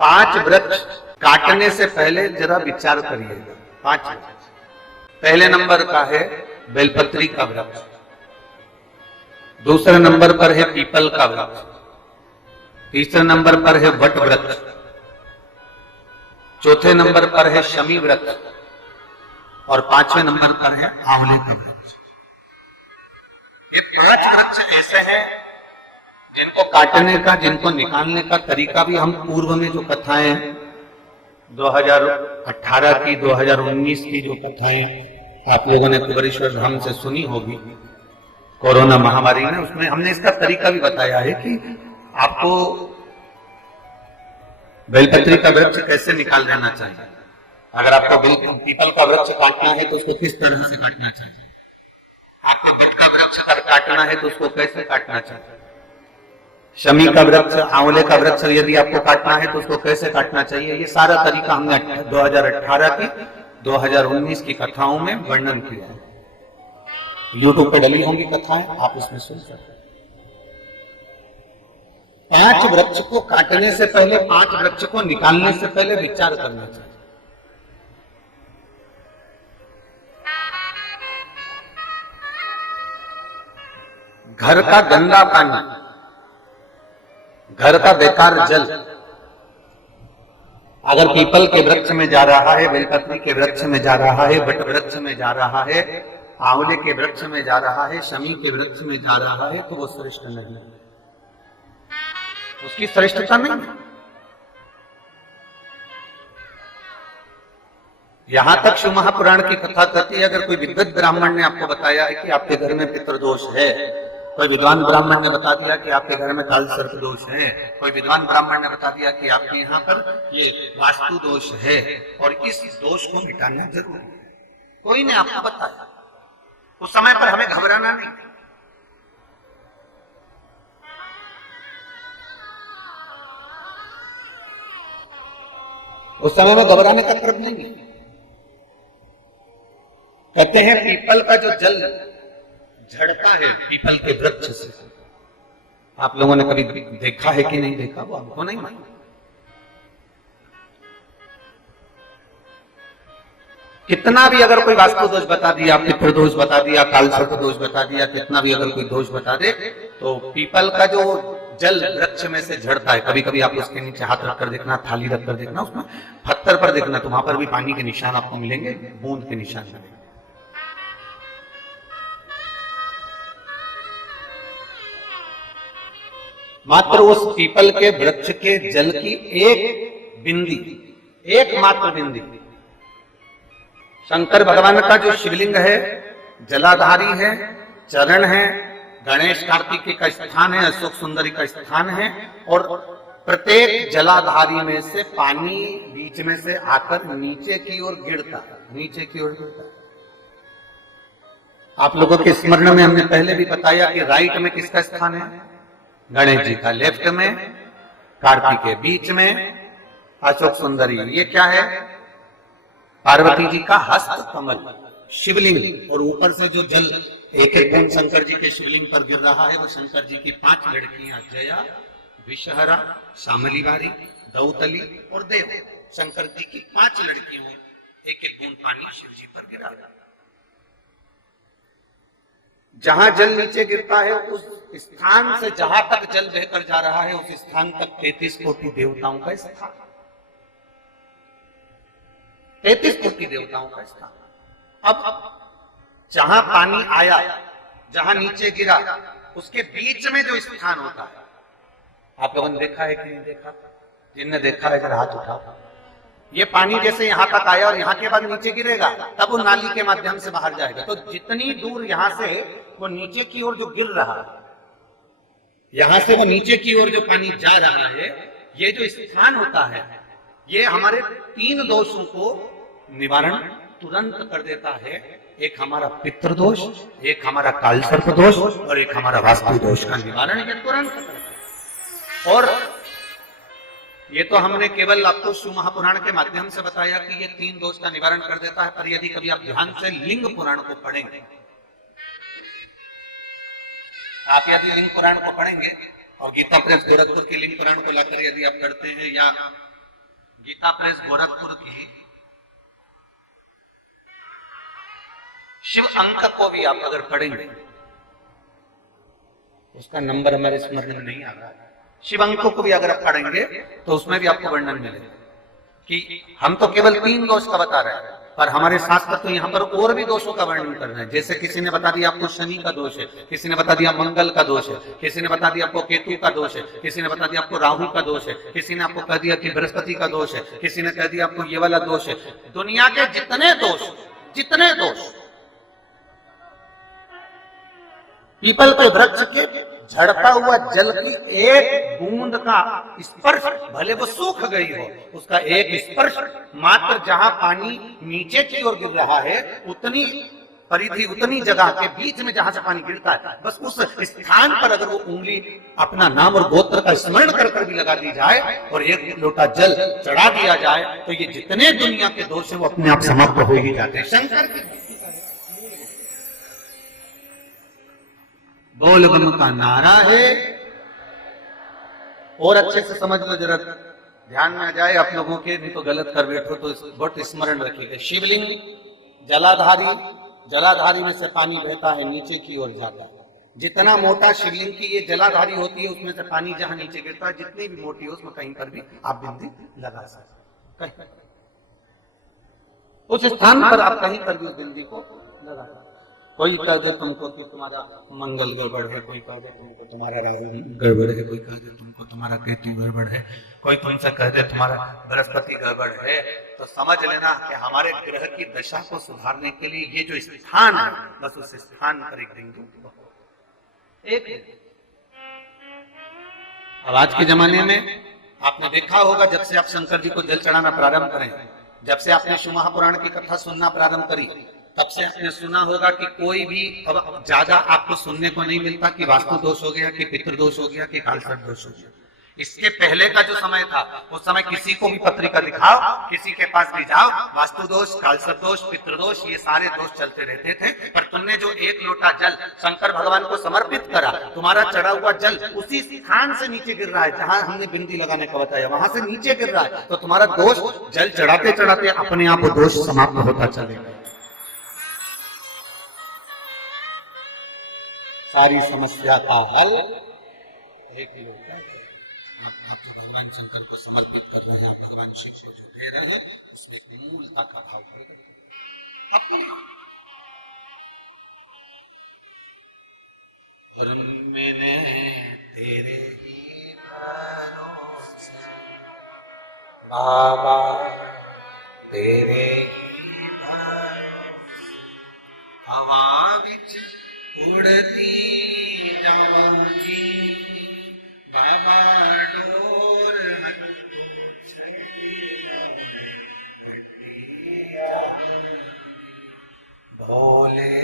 पांच वृक्ष काटने से पहले जरा विचार करिएगा। पांच वृक्ष, पहले नंबर का है बेलपत्री का वृक्ष, दूसरे नंबर पर है पीपल का वृक्ष, तीसरे नंबर पर है वट वृक्ष, चौथे नंबर पर है शमी वृक्ष और पांचवें नंबर पर है आंवले का वृक्ष। ये पांच वृक्ष ऐसे हैं जिनको काटने का, जिनको निकालने का तरीका भी हम पूर्व में जो कथाएं 2018 की, 2019 की जो कथाएं आप लोगों ने कुबरेश्वर धाम से सुनी होगी कोरोना महामारी में, उसमें हमने इसका तरीका भी बताया है कि आपको बेलपत्री का वृक्ष कैसे निकाल देना चाहिए। अगर आपको पीपल का वृक्ष काटना है तो उसको किस तरह से काटना चाहिए, आपको वट का वृक्ष अगर काटना है तो उसको कैसे काटना चाहिए, शमी का वृक्ष, आंवले का वृक्ष यदि आपको काटना है तो उसको कैसे काटना चाहिए। ये सारा तरीका हमने 2018 की, 2019 की कथाओं में वर्णन किया है। यूट्यूब पर डली होंगी कथाएं, आप उसमें सुन सकते हैं। पांच वृक्ष को काटने से पहले, पांच वृक्ष को निकालने से पहले विचार करना चाहिए। घर का गंदा पानी, घर का बेकार जल अगर पीपल के वृक्ष में जा रहा है, बेलपत्री के वृक्ष में जा रहा है, वट वृक्ष में जा रहा है, आंवले के वृक्ष में जा रहा है, शमी के वृक्ष में जा रहा है, तो वो श्रेष्ठ नहीं है, उसकी श्रेष्ठता नहीं है। यहां तक शिव महापुराण की कथा कहती है, अगर कोई विद्वत ब्राह्मण ने आपको बताया है कि आपके घर में पितृदोष है, कोई विद्वान ब्राह्मण ने बता दिया कि आपके घर में काल सर्प दोष है, कोई विद्वान ब्राह्मण ने बता दिया कि आपके यहाँ पर ये वास्तु दोष है और इस दोष को मिटाना जरूरी है, कोई ने आपको बताया, उस समय पर हमें घबराना नहीं। उस समय में घबराने का क्रम नहीं है। कहते हैं पीपल का जो जल झड़ता है पीपल के वृक्ष से, आप लोगों ने कभी देखा है कि नहीं देखा, वो हमको नहीं मालूम। कितना भी अगर कोई वास्तु दोष बता दिया, पितृदोष बता दिया, काल सर्प दोष बता दिया, कितना भी अगर कोई दोष बता दे, तो पीपल का जो जल वृक्ष में से झड़ता है, कभी कभी आप उसके नीचे हाथ रखकर देखना, थाली रखकर देखना, उसमें पत्थर पर देखना, तो वहां पर भी पानी के निशान आपको मिलेंगे, बूंद के निशान मिलेंगे। मात्र उस पीपल के वृक्ष के जल की एक बिंदी, एकमात्र बिंदी, शंकर भगवान का जो शिवलिंग है जलाधारी है, चरण है, गणेश कार्तिकी का स्थान है, अशोक सुंदरी का स्थान है, और प्रत्येक जलाधारी में से पानी बीच में से आकर नीचे की ओर गिरता, नीचे की ओर गिरता। आप लोगों के स्मरण में हमने पहले भी बताया कि राइट में किसका स्थान है, गणेश जी का, लेफ्ट में कार्तिक के, बीच में अशोक सुंदरी। ये क्या है, पार्वती जी का हस्त कमल शिवलिंग, और ऊपर से जो जल एक एक बूंद शंकर जी के शिवलिंग पर गिर रहा है, वो शंकर जी की 5 लड़कियां जया, विषहरा, शामलीवारी, दौतली और देव, शंकर जी की 5 लड़कियों में एक एक बूंद पानी शिव जी पर गिरा। जहां जल नीचे गिरता है उस स्थान से जहां तक जल बहकर जा रहा है, उस स्थान तक 33 कोटि देवताओं का स्थान, 33 कोटि देवताओं का स्थान। अब जहां पानी आया, जहां नीचे गिरा, उसके बीच में जो स्थान होता है, आप लोगों ने देखा है कि नहीं देखा, जिनने देखा है जरा हाथ उठाओ। ये पानी जैसे यहां तक आया और यहां के बाद नीचे गिरेगा, तब वो नाली के माध्यम से बाहर जाएगा, तो जितनी दूर यहां से वो नीचे की ओर जो गिर रहा है, यहां से वो नीचे की ओर जो पानी जा रहा है, ये जो स्थान होता है, ये हमारे 3 दोषों को निवारण तुरंत कर देता है। एक हमारा पितृदोष, एक हमारा काल सर्प दोष और एक हमारा वास्तु दोष का निवारण ये तुरंत करता है। और ये तो हमने केवल आपको शिव महापुराण के माध्यम से बताया कि ये 3 दोष का निवारण कर देता है, पर यदि कभी आप ध्यान से लिंग पुराण को पढ़ेंगे, आप यदि लिंग पुराण को पढ़ेंगे और गीता प्रेस गोरखपुर के लिंग पुराण को लाकर यदि आप पढ़ते हैं, या गीता प्रेस गोरखपुर की शिव अंक को भी आप अगर पढ़ेंगे, उसका नंबर हमारे स्मरण में नहीं आ रहा, शिव अंक को भी अगर आप पढ़ेंगे तो उसमें भी आपको वर्णन मिलेगा कि हम तो केवल 3 दोष का बता रहे हैं, पर हमारे शास्त्र तो यहाँ पर और भी दोषों का वर्णन कर रहे हैं। जैसे किसी ने बता दिया आपको शनि का दोष है, किसी ने बता दिया मंगल का दोष है, किसी ने बता दिया आपको केतु का दोष है, किसी ने बता दिया आपको राहु का दोष है, किसी ने आपको कह दिया कि बृहस्पति का दोष है, किसी ने कह दिया आपको ये वाला दोष है। दुनिया के जितने दोष पीपल के वृक्ष के झड़ता हुआ जल की एक बूंद का स्पर्श, भले वो सूख गई हो, उसका एक स्पर्श मात्र जहां पानी नीचे की ओर गिर रहा है, उतनी परिधि, उतनी जगह के बीच में जहां से पानी गिरता है, बस उस स्थान पर अगर वो उंगली अपना नाम और गोत्र का स्मरण कर भी लगा दी जाए और एक लोटा जल चढ़ा दिया जाए, तो ये जितने दुनिया के दोष है वो अपने आप समाप्त हो ही जाते हैं। शंकर की बोल बम का नारा है। और अच्छे से समझ लो, जरा ध्यान में आ जाए आप लोगों के, नहीं तो गलत कर बैठो तो बहुत स्मरण रखिएगा। शिवलिंग जलाधारी में से पानी बहता है, नीचे की ओर जाता है। जितना मोटा शिवलिंग की ये जलाधारी होती है, उसमें से पानी जहां नीचे गिरता है, जितनी भी मोटी हो उसमें कहीं पर भी आप बिंदी लगा सकते, उस स्थान पर आप कहीं पर भी उस बिंदी को लगा सकते। कोई कह दे तुमको कि तुम्हारा मंगल गड़बड़ है, कोई कह दे तुमको तुम्हारा राहु गड़बड़ है, कोई कह दे तुमको तुम्हारा केतु गड़बड़ है, कोई तुमसे कह दे तुम्हारा बृहस्पति गड़बड़ है, तो समझ लेना कि हमारे ग्रह की दशा को सुधारने के लिए ये जो स्थान है, बस उस स्थान पर एक बिंदु एक। अब आज के जमाने में आपने देखा होगा, जब से आप शंकर जी को जल चढ़ाना प्रारंभ करें, जब से आपने शिव महापुराण की कथा सुनना प्रारंभ करी, तब से आपने सुना होगा कि कोई भी अब ज्यादा आपको सुनने को नहीं मिलता कि वास्तु दोष हो गया, कि पितृदोष हो गया, कि कालसर्प दोष हो गया। इसके पहले का जो समय था, उस समय किसी को भी पत्रिका दिखाओ, किसी के पास भी जाओ, वास्तु दोष, कालसर्प दोष, पितृदोष, ये सारे दोष चलते रहते थे। पर तुमने जो एक लोटा जल शंकर भगवान को समर्पित करा, तुम्हारा चढ़ा हुआ जल उसी स्थान से नीचे गिर रहा है जहां हमने बिंदी लगाने का बताया, वहां से नीचे गिर रहा है, तो तुम्हारा दोष जल चढ़ाते चढ़ाते अपने आप दोष समाप्त होता चलेगा। सारी समस्या का हल एक लोटा है। आप तो भगवान शंकर को समर्पित कर रहे हैं, आप भगवान शिव को जो दे रहे हैं उसमें मूलता का भाव अपने धर्म में तेरे ही भरोसे बाबा, तेरे ही भरोसे हवा विच उड़ती जाऊंगी, बाबा डोर भोले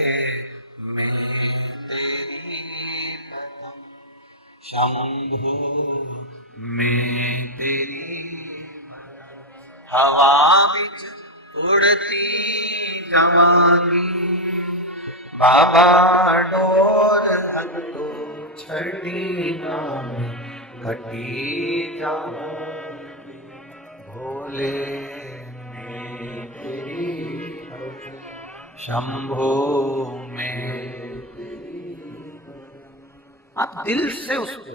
मैं तेरी पदम, शंभु मैं तेरी हवा बिच उड़ती जाऊंगी, बाबा डोर हटो छड़ी नाम घटी जाऊंगी, भोले मैं तेरी शंभो में। आप दिल से उसको